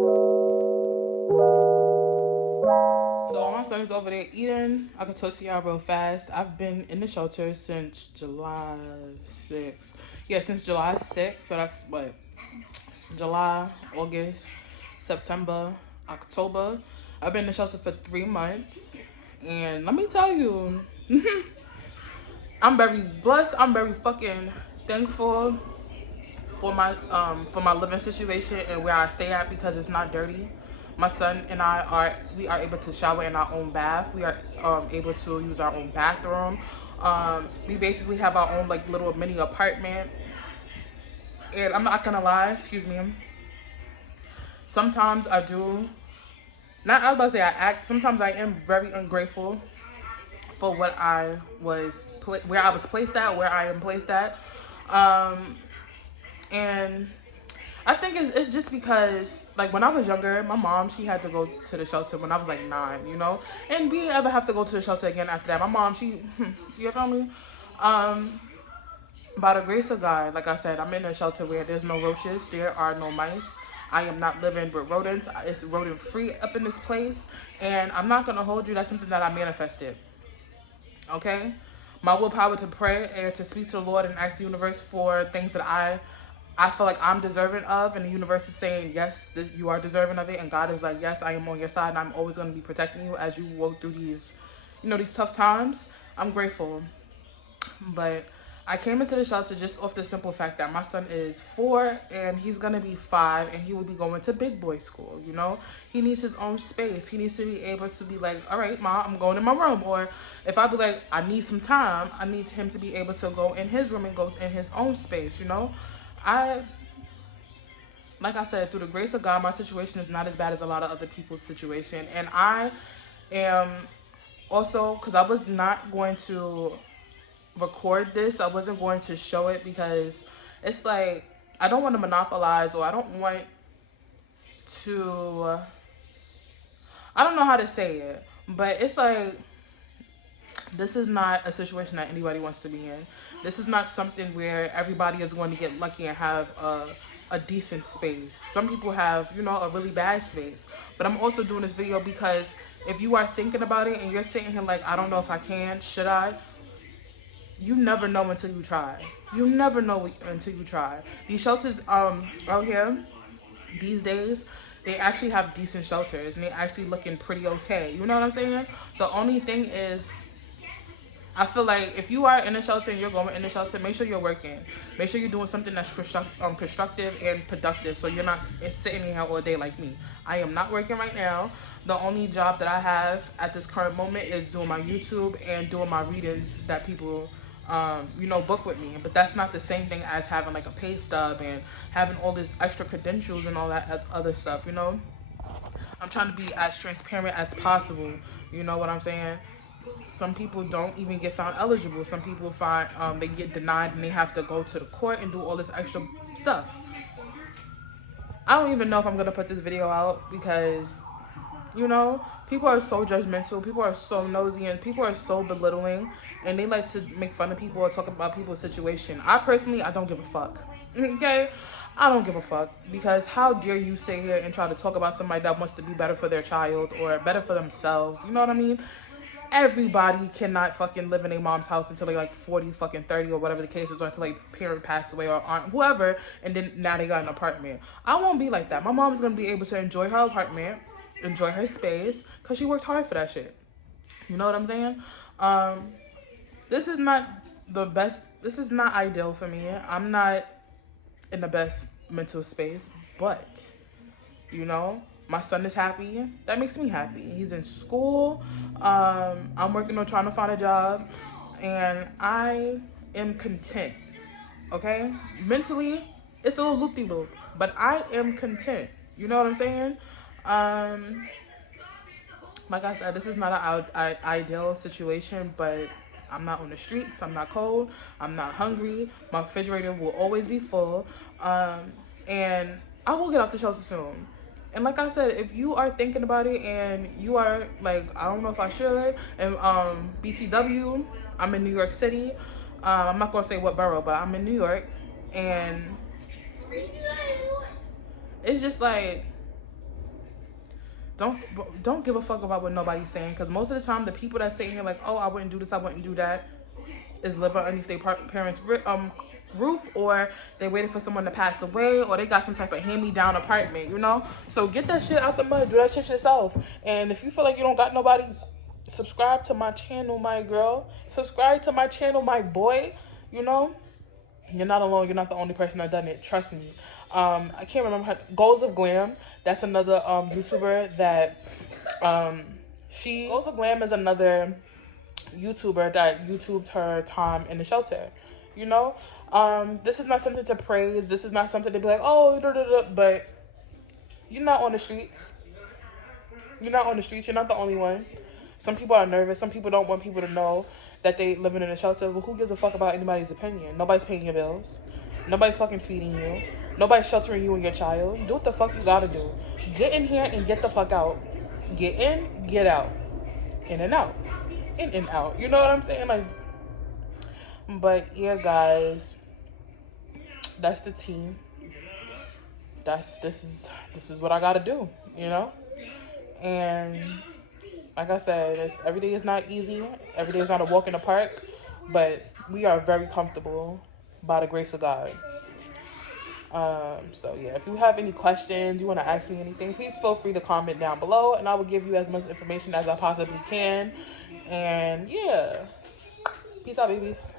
So while my son is over there eating, I can talk to y'all real fast. I've been in the shelter since July 6th. Yeah, since July 6th. So that's what? July, August, September, October. I've been in the shelter for 3 months. And let me tell you, I'm very blessed. I'm very fucking thankful for my living situation and where I stay at because it's not dirty. My son and I are able to shower in our own bath. We are able to use our own bathroom. We basically have our own like little mini apartment. And I'm not gonna lie, excuse me. Sometimes I do. Not I was about to say I act. Sometimes I am very ungrateful for what where I was placed at, where I am placed at. And I think it's just because, like, when I was younger, my mom, she had to go to the shelter when I was, like, 9, you know? And we didn't ever have to go to the shelter again after that. My mom, you feel me? By the grace of God, like I said, I'm in a shelter where there's no roaches. There are no mice. I am not living with rodents. It's rodent-free up in this place. And I'm not going to hold you. That's something that I manifested. Okay? My willpower to pray and to speak to the Lord and ask the universe for things that I feel like I'm deserving of, and the universe is saying, yes, you are deserving of it, and God is like, yes, I am on your side, and I'm always going to be protecting you as you walk through these, these tough times. I'm grateful. But I came into the shelter just off the simple fact that my son is 4, and he's going to be 5, and he will be going to big boy school, He needs his own space. He needs to be able to be like, all right, Mom, I'm going in my room. Or if I be like, I need some time, I need him to be able to go in his room and go in his own space, like I said, through the grace of God, my situation is not as bad as a lot of other people's situation. And I am also, because I was not going to record this, I wasn't going to show it because it's like, I don't want to monopolize, or I don't want to, I don't know how to say it, but it's like, this is not a situation that anybody wants to be in. This is not something where everybody is going to get lucky and have a decent space. Some people have, a really bad space. But I'm also doing this video because if you are thinking about it and you're sitting here like, I don't know if I can, should I? You never know until you try. You never know until you try. These shelters out here these days, they actually have decent shelters and they're actually looking pretty okay. You know what I'm saying? The only thing is, I feel like if you are in a shelter and you're going in the shelter, make sure you're working. Make sure you're doing something that's constructive and productive, so you're not sitting here all day like me. I am not working right now. The only job that I have at this current moment is doing my YouTube and doing my readings that people, book with me. But that's not the same thing as having like a pay stub and having all this extra credentials and all that other stuff, I'm trying to be as transparent as possible. You know what I'm saying? Some people don't even get found eligible. Some people they get denied and they have to go to the court and do all this extra stuff. I don't even know if I'm gonna put this video out because, people are so judgmental. People are so nosy and people are so belittling, and they like to make fun of people or talk about people's situation. I don't give a fuck. Okay? I don't give a fuck, because how dare you sit here and try to talk about somebody that wants to be better for their child or better for themselves. You know what I mean? Everybody cannot fucking live in a mom's house until they like 40 fucking 30 or whatever the case is, or until like parent passed away or aunt, whoever, and then now they got an apartment. I won't be like that. My mom's gonna be able to enjoy her apartment, enjoy her space, because she worked hard for that shit. You know what I'm saying? This is not the best. This is not ideal for me. I'm not in the best mental space, but my son is happy. That makes me happy. He's in school. I'm working on trying to find a job, and I am content. Okay? Mentally, it's a little loop-de-loop, but I am content. You know what I'm saying? Like I said, this is not an ideal situation, but I'm not on the streets. I'm not cold. I'm not hungry. My refrigerator will always be full. And I will get out the shelter soon. And like I said, if you are thinking about it and you are like, I don't know if I should, and BTW, I'm in New York City. I'm not going to say what borough, but I'm in New York. And it's just like, don't give a fuck about what nobody's saying, because most of the time the people that say here like, oh, I wouldn't do this, I wouldn't do that, is living underneath their parents' roof, or they waited for someone to pass away, or they got some type of hand-me-down apartment, you know? So get that shit out the mud. Do that shit yourself. And if you feel like you don't got nobody, subscribe to my channel, my girl. Subscribe to my channel, my boy. You know? You're not alone. You're not the only person that done it. Trust me. I can't remember her. Goals of Glam. That's another YouTuber that Goals of Glam is another YouTuber that YouTubed her time in the shelter. You know? This is not something to praise. This is not something to be like, oh, but you're not on the streets. You're not on the streets. You're not the only one. Some people are nervous. Some people don't want people to know that they living in a shelter. But who gives a fuck about anybody's opinion? Nobody's paying your bills. Nobody's fucking feeding you. Nobody's sheltering you and your child. Do what the fuck you gotta do. Get in here and get the fuck out. Get in, get out. In and out. In and out. You know what I'm saying? Like, but yeah, guys, that's the team. This is what I gotta do, you know? And like I said, every day is not easy. Every day is not a walk in the park, but we are very comfortable by the grace of God. So yeah, if you have any questions, you want to ask me anything, please feel free to comment down below, and I will give you as much information as I possibly can. And yeah, peace out, babies.